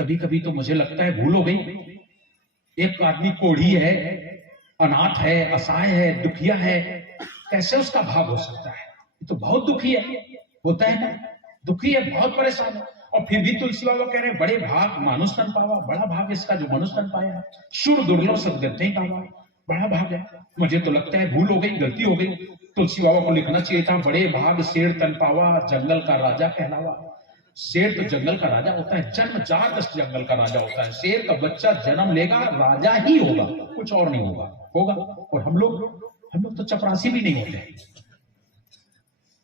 कभी कभी तो मुझे लगता है भूल हो गई। एक आदमी कोढ़ी है, अनाथ है, असहाय है, दुखिया है, कैसे उसका भाव हो सकता है? ये तो बहुत दुखी है, होता है ना, दुखी है, बहुत परेशान है। और फिर भी तुलसी बाबा कह रहे हैं बड़े भाग मानुष तन पावा, बड़ा भाग इसका जो मनुष्य तन पाया है। सुर दुर्लभ सदगति पावा, बड़ा भाग है। मुझे तो लगता है भूल हो गई, गलती हो गई। तुलसी बाबा को लिखना चाहिए था बड़े भाग शेर तन पावा, जंगल का राजा कहलावा। शेर तो जंगल का राजा होता है, जन्मजात जंगल का राजा होता है। शेर का बच्चा जन्म लेगा, राजा ही होगा, कुछ और नहीं होगा। और हम लोग तो चपरासी भी नहीं होते,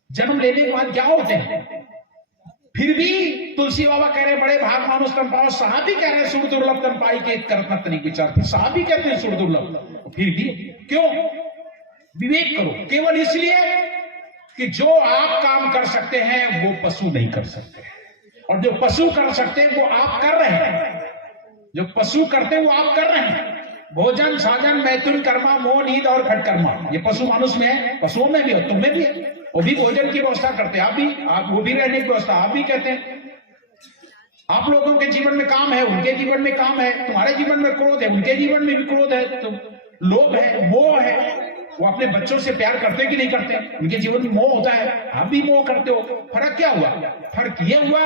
जन्म लेने के बाद क्या होते हैं? फिर भी तुलसी बाबा कह रहे हैं बड़े भाग मानुष तन पाओ। साहबी कह रहे हैं सुर दुर्लभ तन पाई के करत न तनिक विचार। फिर साहबी कहते हैं सुर दुर्लभ, फिर भी क्यों? विवेक करो। केवल इसलिए कि जो आप काम कर सकते हैं वो पशु नहीं कर सकते, और जो पशु कर सकते हैं वो आप कर रहे हैं। जो पशु करते हैं वो आप कर रहे हैं। भोजन साजन मैथुन कर्मा मोह नींद और खटकर्मा, ये पशु मानुष में है, पशुओं में भी है, तुम में भी है। वो भी भोजन की व्यवस्था करते हैं, आप वो भी रहने की व्यवस्था आप भी कहते हैं। आप लोगों के जीवन में काम है, उनके जीवन में काम है। तुम्हारे जीवन में क्रोध है, उनके जीवन में भी क्रोध है। तो लोभ है, मोह है। वो अपने बच्चों से प्यार करते कि नहीं करते? उनके जीवन में मोह होता है, आप भी मोह करते हो। फर्क क्या हुआ? फर्क ये हुआ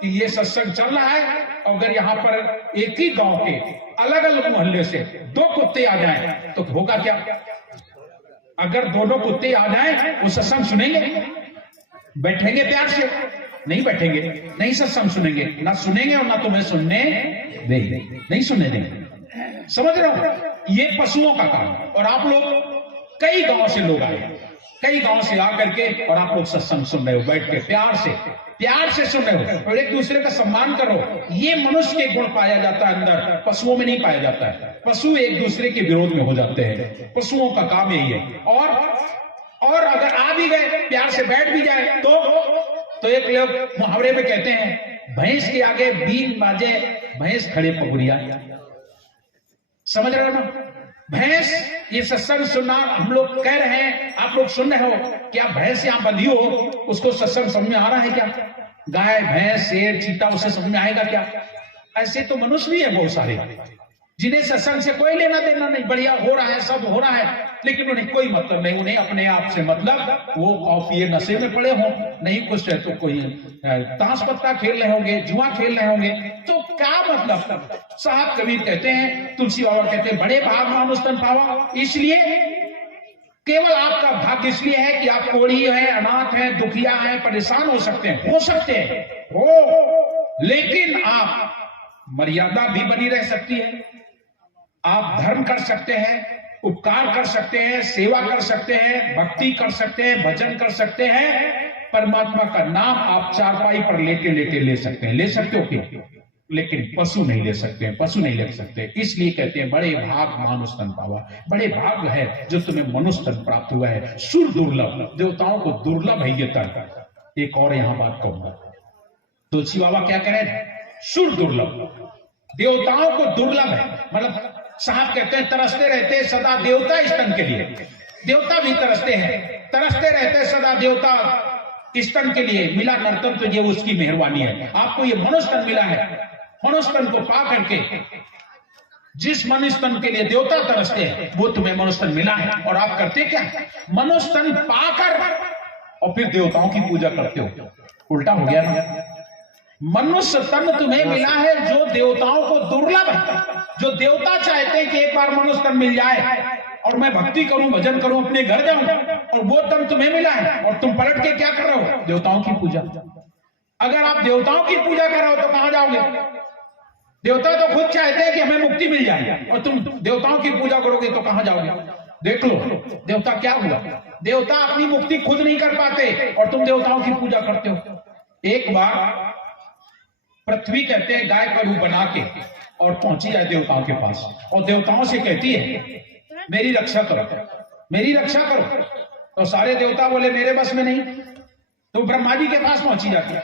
कि ये सत्संग चल रहा है, अगर यहाँ पर एक ही गांव के अलग अलग मोहल्ले से दो कुत्ते आ जाएं तो होगा क्या? अगर दोनों कुत्ते आ जाएं वो सत्संग सुनेंगे? बैठेंगे प्यार से? नहीं बैठेंगे, नहीं सत्संग सुनेंगे, ना सुनेंगे और ना तुम्हें सुनने देंगे, नहीं सुनने देंगे। समझ रहे हो? ये पशुओं का काम है। और आप लोग कई गांव से लोग आए, कई गांव से आकर के, और आप लोग सत्संग सुन रहे हो, बैठ के प्यार से सुन रहे हो, और एक दूसरे का सम्मान करो। ये मनुष्य के गुण पाया जाता है अंदर, पशुओं में नहीं पाया जाता है। पशु एक दूसरे के विरोध में हो जाते हैं, पशुओं का काम यही है। और अगर आ भी गए, प्यार से बैठ भी जाए तो एक लोग मुहावरे में कहते हैं भैंस के आगे बीन बाजे भैंस खड़े पगुड़िया। समझ रहे हो ना? भैंस, ये सत्संग सुनना हम लोग कह रहे हैं, आप लोग सुन रहे हो, क्या भैंस यहां बंधी हो उसको सत्संग समझ में आ रहा है क्या? गाय भैंस शेर चीता उसे समझ में आएगा क्या? ऐसे तो मनुष्य भी है बहुत सारे जिन्हें सत्संग से कोई लेना देना नहीं। बढ़िया हो रहा है, सब हो रहा है, लेकिन उन्हें कोई मतलब नहीं, उन्हें अपने आप से मतलब, वो कॉफी नशे में पड़े हों, नहीं कुछ है तो कोई ताश पत्ता खेल रहे होंगे, जुआ खेल रहे होंगे, तो क्या मतलब? साहब कबीर कहते हैं, तुलसी बाबा कहते हैं बड़े भाग मानुष तन पावा। इसलिए केवल आपका भाग्य इसलिए है कि आप कोढ़ी है, अनाथ है, दुखिया है, परेशान हो सकते हैं, लेकिन आप मर्यादा भी बनी रह सकती है। आप धर्म कर सकते हैं, उपकार कर सकते हैं, सेवा कर सकते हैं, भक्ति कर सकते हैं, भजन कर सकते हैं। परमात्मा का नाम आप चारपाई पर लेटे लेटे ले सकते हैं। ले सकते हो क्या? लेकिन पशु नहीं ले सकते हैं, पशु नहीं ले सकते। इसलिए कहते हैं बड़े भाग मानुष तन पावा। बड़े भाग है जो तुम्हें मनुष्य तन प्राप्त हुआ है। सुर दुर्लभ, देवताओं को दुर्लभ है ये तन। एक और यहां बात कहूंगा, तुलसी बाबा क्या करें? सुर दुर्लभ, देवताओं को दुर्लभ है। मतलब साहब कहते हैं तरसते रहते सदा देवता स्तन के लिए। देवता भी तरसते हैं, तरसते रहते सदा देवता स्तन के लिए। मिला नर्तन तो ये उसकी मेहरबानी है। आपको ये मनुष्य तन मिला है, मनुष्य तन को पा करके जिस मनुष्य तन के लिए देवता तरसते हैं वो तुम्हें मनुष्य तन मिला है। और आप करते क्या? मनुष्य तन पाकर और फिर देवताओं की पूजा करते हो। उल्टा हो गया ना? मनुष्य तन तुम्हें मिला है जो देवताओं को दुर्लभ है। जो देवता चाहते हैं कि एक बार मनुष्य तन मिल जाए और मैं भक्ति करूं, भजन करूं, अपने घर जाऊं, और वो तन तुम्हें मिला है और तुम पलट के क्या कर रहे हो? देवताओं की पूजा। अगर आप देवताओं की पूजा कर रहे हो तो कहां जाओगे? देवता तो खुद चाहते हैं कि हमें मुक्ति मिल जाए, और तुम देवताओं की पूजा करोगे तो कहां जाओगे? देख लो देवता क्या हुआ। देवता अपनी मुक्ति खुद नहीं कर पाते और तुम देवताओं की पूजा करते हो। एक बार पृथ्वी कहते हैं गाय का रूप बना के और पहुंची जाए देवताओं के पास, और देवताओं से कहती है मेरी रक्षा करो, मेरी रक्षा करो। तो सारे देवता बोले मेरे बस में नहीं। तो ब्रह्मा जी के पास पहुंची जाती,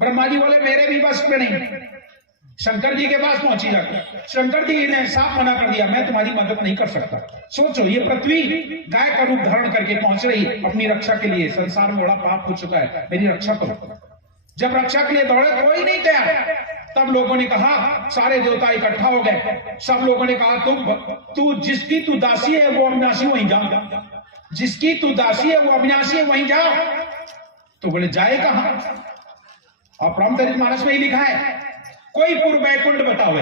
ब्रह्मा जी बोले मेरे भी बस में नहीं। शंकर जी के पास पहुंची जाती, शंकर जी ने साफ मना कर दिया मैं तुम्हारी मदद नहीं कर सकता। सोचो, ये पृथ्वी गाय का रूप धारण करके पहुंच रही अपनी रक्षा के लिए। संसार में बड़ा पाप हो चुका है, मेरी रक्षा करो। जब रक्षा के लिए दौड़े कोई नहीं तैयार, तब लोगों ने कहा, सारे देवता इकट्ठा हो गए, सब लोगों ने कहा तू जिसकी तू दासी है वो अविनाशी वहीं जा, जिसकी तू दासी है वो अविनाशी है वहीं जा। तो बोले जाए कहां? और रामचरित मानस में ही लिखा है, कोई पूर्व बैकुंठ बताओ,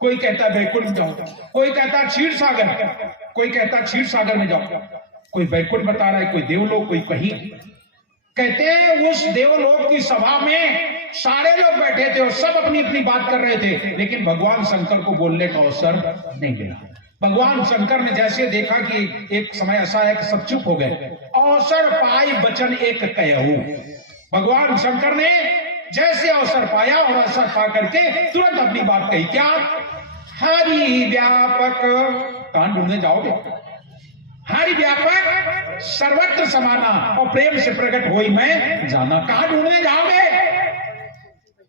कोई कहता बैकुंठ जाओ, कोई कहता क्षीर सागर, कोई कहता क्षीर सागर में जाओ, कोई बैकुंठ बता रहा है, कोई देवलोक, कोई कहीं। कहते हैं उस देवलोक की सभा में सारे लोग बैठे थे और सब अपनी अपनी बात कर रहे थे, लेकिन भगवान शंकर को बोलने का अवसर नहीं मिला। भगवान शंकर ने जैसे देखा कि एक समय ऐसा है कि सब चुप हो गए, अवसर पाई बचन एक कहूं। भगवान शंकर ने जैसे अवसर पाया और अवसर पा करके तुरंत अपनी बात कही। क्या? हरि व्यापक, कान ढूंढने जाओगे, हरि व्यापक सर्वत्र समाना और प्रेम से प्रकट होई मैं जाना। कहां ढूंढने जाओगे?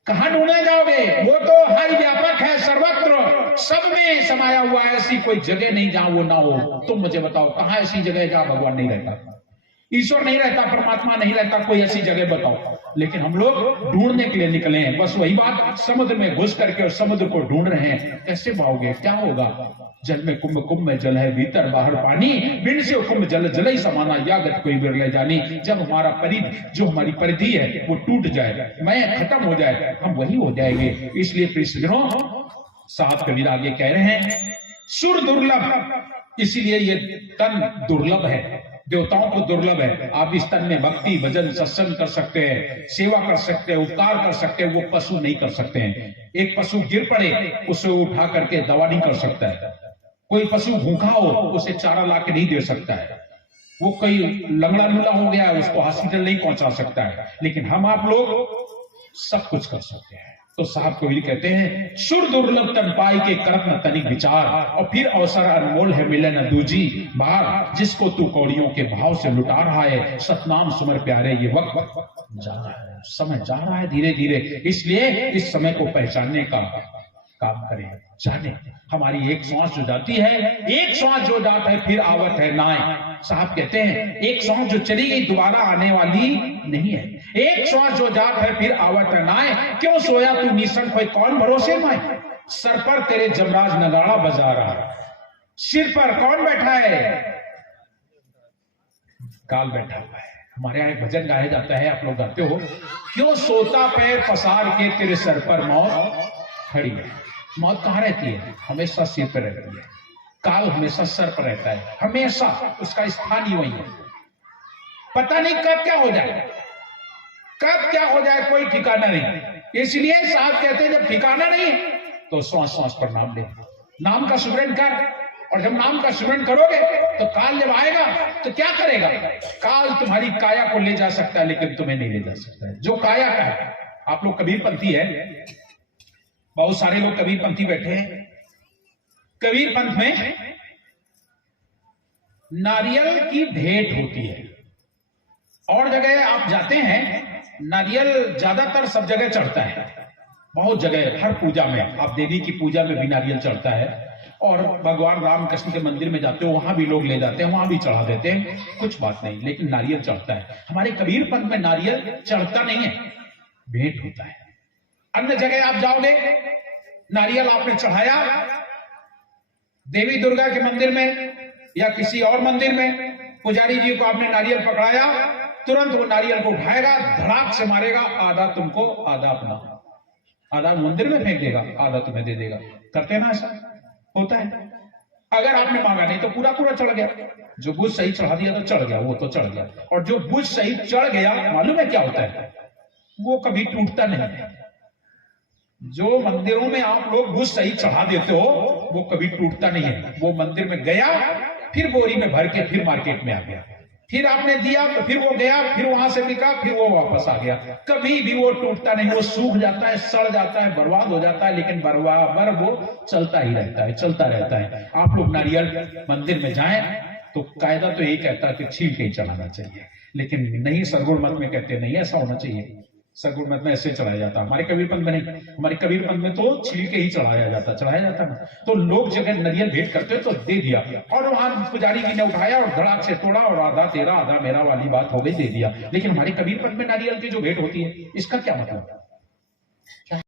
कहां ढूंढने जाओगे? वो तो हरि व्यापक है, सर्वत्र सब में समाया हुआ है, ऐसी कोई जगह नहीं जहां वो ना हो। तुम मुझे बताओ कहां ऐसी जगह है जहां भगवान नहीं रहता, ईश्वर नहीं रहता, परमात्मा नहीं रहता, कोई ऐसी जगह बताओ। लेकिन हम लोग ढूंढने के लिए निकले हैं। बस वही बात, समुद्र में घुस करके और समुद्र को ढूंढ रहे हैं। कैसे पाओगे? क्या होगा? जल में कुंभ, कुंभ में जल है, भीतर बाहर पानी, बिन से कुंभ जल जल ही समाना, यागत कोई बिरले जानी। जब हमारा जो हमारी परिधि है वो टूट जाए, मैं खत्म हो जाए, हम वही हो जाएंगे। इसलिए प्रियजनों, साहब कबीर आगे कह रहे हैं, सुर दुर्लभ, इसीलिए ये तन दुर्लभ है, देवताओं को दुर्लभ है। आप इस तन में भक्ति, भजन, सत्संग कर सकते हैं, सेवा कर सकते हैं, उपकार कर सकते हैं, वो पशु नहीं कर सकते हैं। एक पशु गिर पड़े, उसे उठा करके दवा नहीं कर सकता है। कोई पशु भूखा हो, उसे चारा ला के नहीं दे सकता है। वो कोई लंगड़ा लूला हो गया है, उसको हॉस्पिटल नहीं पहुंचा सकता है। लेकिन हम आप लोग सब कुछ कर सकते हैं। तो साहब कबीर कहते हैं, सुर दुर्लभ तन पाई के करत न तनिक विचार, और फिर अवसर अनमोल है मिले न दूजी बार, जिसको तू कौड़ियों के भाव से लुटा रहा है, सतनाम सुमर प्यारे ये वक्त जा रहा है, समय जा रहा है धीरे धीरे। इसलिए इस समय को पहचानने का काम करें, जाने। हमारी एक श्वास जो जाती है, एक श्वास जो जाता है फिर आवत है नाय। साहब कहते हैं, एक श्वास जो चली गई दोबारा आने वाली नहीं है। एक श्वास जो जात है फिर आवत है नाय, क्यों सोया तू निसंग कोई कौन भरोसे माय। सर पर तेरे जमराज नगाड़ा बजा रहा है, सिर पर कौन बैठा है? काल बैठा हुआ है। हमारे यहाँ भजन गाया जाता है, आप लोग गाते हो, क्यों सोता पैर पसार के तेरे सर पर मौत खड़ी है। मौत कहां रहती है? हमेशा सिर पर रहती है। काल हमेशा सर पर रहता है, हमेशा उसका स्थान ही वही है। पता नहीं कब क्या हो जाए, कब क्या हो जाए, कोई ठिकाना नहीं। इसलिए साहब कहते हैं, जब ठिकाना नहीं है तो श्वास श्वास पर नाम ले, नाम का सुमरन कर। और जब नाम का सुमरन करोगे तो काल जब आएगा तो क्या करेगा? काल तुम्हारी काया को ले जा सकता है, लेकिन तुम्हें नहीं ले जा सकता है। जो काया का है, आप लोग कबीरपंथी है, बहुत सारे लोग कबीरपंथी बैठे हैं। कबीर पंथ में नारियल की भेंट होती है, और जगह आप जाते हैं नारियल ज्यादातर सब जगह चढ़ता है, बहुत जगह, हर पूजा में। आप देवी की पूजा में भी नारियल चढ़ता है, और भगवान राम कृष्ण के मंदिर में जाते हो वहां भी लोग ले जाते हैं, वहां भी चढ़ा देते हैं, कुछ बात नहीं, लेकिन नारियल चढ़ता है। हमारे कबीर पंथ में नारियल चढ़ता नहीं है, भेंट होता है। अन्य जगह आप जाओगे, नारियल आपने चढ़ाया देवी दुर्गा के मंदिर में या किसी और मंदिर में, पुजारी जी को आपने नारियल पकड़ाया, तुरंत वो नारियल को उठाएगा, धड़ाक से मारेगा, आधा तुमको आधा अपना, आधा मंदिर में फेंक देगा, आधा तुम्हें दे देगा। करते ना ऐसा? होता है। अगर आपने मांगा नहीं तो पूरा पूरा चढ़ गया। जो बुझ सही चढ़ा दिया तो चढ़ गया, वो तो चढ़ गया। और जो बुझ सही चढ़ गया, मालूम है क्या होता है? वो कभी टूटता नहीं है। जो मंदिरों में आप लोग बुझ सही चढ़ा देते हो वो कभी टूटता नहीं है। वो मंदिर में गया, फिर बोरी में भर के फिर मार्केट में आ गया, फिर आपने दिया तो फिर वो गया, फिर वहां से बिका, फिर वो वापस आ गया। कभी भी वो टूटता नहीं, वो सूख जाता है, सड़ जाता है, बर्बाद हो जाता है, लेकिन बराबर वो चलता ही रहता है, चलता रहता है। आप लोग नारियल मंदिर में जाएं तो कायदा तो यही कहता है कि छील के ही चढ़ाना चाहिए, लेकिन नहीं, सदगुरु मत में कहते नहीं ऐसा होना चाहिए। सदगुरु मत में ऐसे चढ़ाया जाता, हमारे कबीर पंथ में नहीं। हमारे कबीर पंथ में तो छील के ही चढ़ाया जाता ना। तो लोग जगह नारियल भेंट करते तो दे दिया, और वहां पुजारी जी ने उठाया और धड़ाक से तोड़ा, और आधा तेरा आधा मेरा वाली बात हो गई, दे दिया। लेकिन हमारे कबीर पंथ में नारियल की जो भेंट होती है, इसका क्या मतलब?